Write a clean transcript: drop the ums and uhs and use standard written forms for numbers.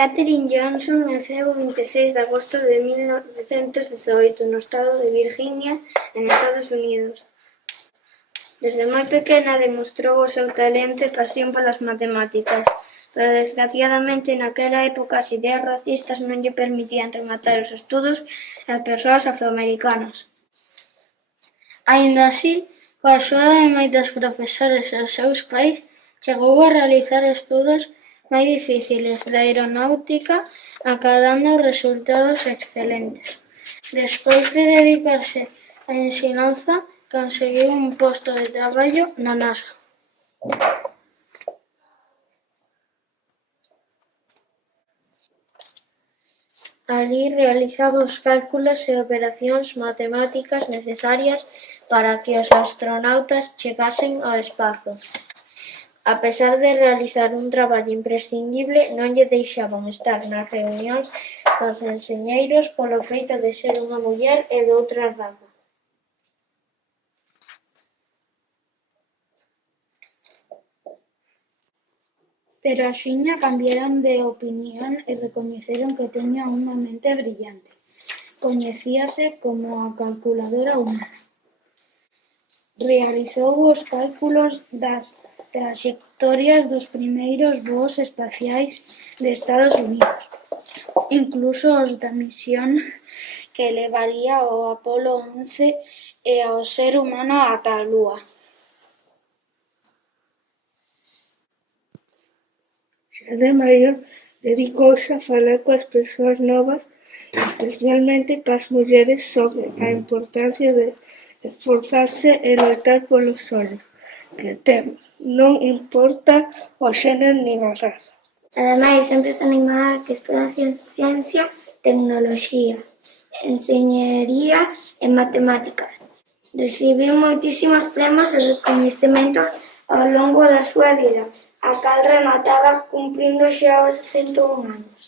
Katherine Johnson naceu o 26 de agosto de 1918 no estado de Virginia, en Estados Unidos. Desde moi pequena demostrou o seu talento e pasión polas matemáticas, pero desgraciadamente naquela época as ideas racistas non lle permitían rematar os estudos ás persoas afroamericanas. Aínda así, coa axuda de moitos profesores e os seus pais, chegou a realizar estudos moi difíciles de aeronáutica, acadando resultados excelentes. Despois de dedicarse á ensinanza, conseguiu un posto de traballo na NASA. Alí realizaba os cálculos e operacións matemáticas necesarias para que os astronautas chegasen ao espazo. A pesar de realizar un traballo imprescindible, non lle deixaban estar nas reunións cos enxeñeiros polo feito de ser unha muller e doutra raza. Pero axiña cambiaron de opinión e recoñeceron que teña unha mente brillante. Coñecíase como a calculadora humana. Realizou os cálculos das traxectorias dos primeiros voos espaciais de Estados Unidos, incluso os da misión que levaría ao Apolo 11 e ao ser humano ata a Lúa. Xa de maior, dedicouse a falar coas persoas novas, especialmente coas mulleres, sobre a importancia de esforzarse e loitar polos sonhos que temos, non importa o xénero nin a raza. Ademais, sempre se animaba a que estudasen ciencia, tecnoloxía, enxeñería e matemáticas. Recibiu moitísimos premios e recoñecementos ao longo da súa vida, a cal remataba cumprindo xa os 101 anos.